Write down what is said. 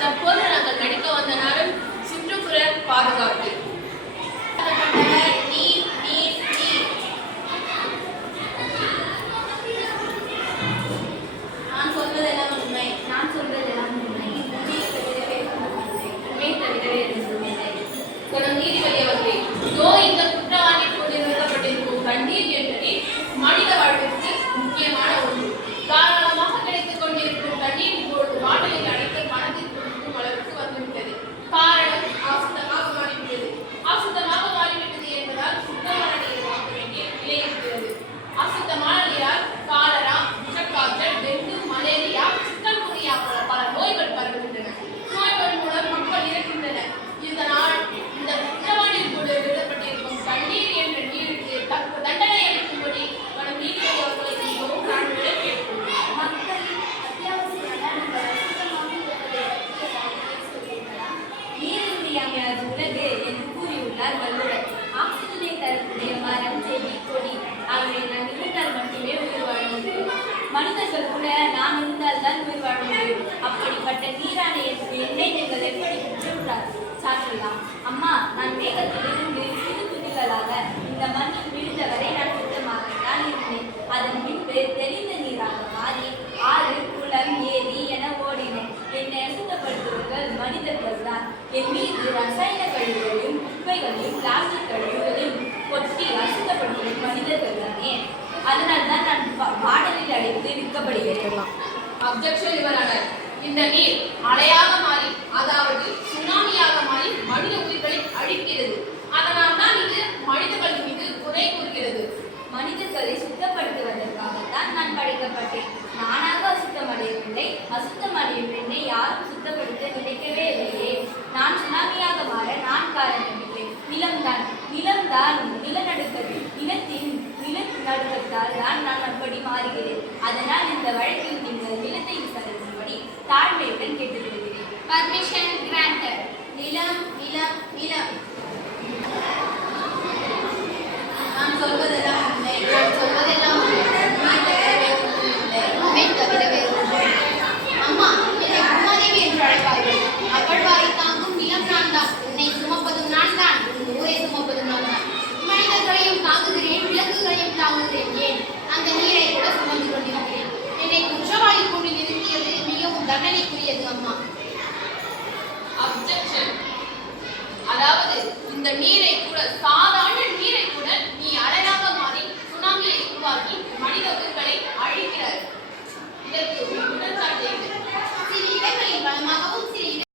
தற்போது நாங்கள் நடிக்க வந்த நேரம் சுற்றுப்புற பாதுகாப்பு. கொண்டார் வள்ளுவர் ஆக்சிஜனை தரக்கூடிய மரம் செடி கொடி அவரை நான் இருந்தால் மட்டுமே உயிர் வாழ முடியும். மனிதர்கள் கூட நான் இருந்தால் தான் உயிர் வாழ முடியும். அப்படிப்பட்ட நீரான என்னை நீங்கள் எப்படி குற்றவுறார் சாற்றலாம். அம்மா நான் மேகத்திலிருந்து சிறு துணிகளாக இந்த மண்ணில் விழுந்தவரை நான் சுத்தமாக நான் இருந்தேன். அதன் பின்பு தெரிந்த நீராக மாறி ஆறு குளம் ஏரி என ஓடினேன் என்னை சுத்தப்படுத்துவர்கள் மனிதர்கள் தான். என் மீது ரசாயன கழிவுகளையும் குப்பைகளையும் பிளாஸ்டிக் கழிவுகளையும் கொட்டி அசுத்தப்படுத்துவது மனிதர்கள் தானே? அதனால் தான் நான் பாடலில் அடைத்து விற்கப்படுகிறேன் அப்ஜெக்ஷன் யுவரானர் இந்த நீர் அலையாக மாறி அதாவது சுனாமியாக மாறி மனித உயிர்களை அழிக்கிறது. அதனால் தான் இது மனிதர்கள் மீது குறை கூறுகிறது. மனிதர்களை சுத்தப்படுத்துவதற்காகத்தான் நான் படைக்கப்பட்டேன். நானாக அசுத்தமடையவில்லை. அசுத்தமடையும் என்னை யாரும் சுத்தப்படுத்த நினைக்கவே இல்லையே. நான் நிலநடுக்கத்தால் தான் நான் அப்படி மாறுகிறேன். அதனால் இந்த வழக்கில் நீங்கள் நிலத்தை விசாரிக்கும்படி தாழ்மையுடன் கேட்டுக்கொள்கிறேன். Permission granted. நிலம் நிலம் நிலம். தண்டனைக்குரியது அம்மா. அப்ஜெக்ஷன் அதாவது இந்த நீரை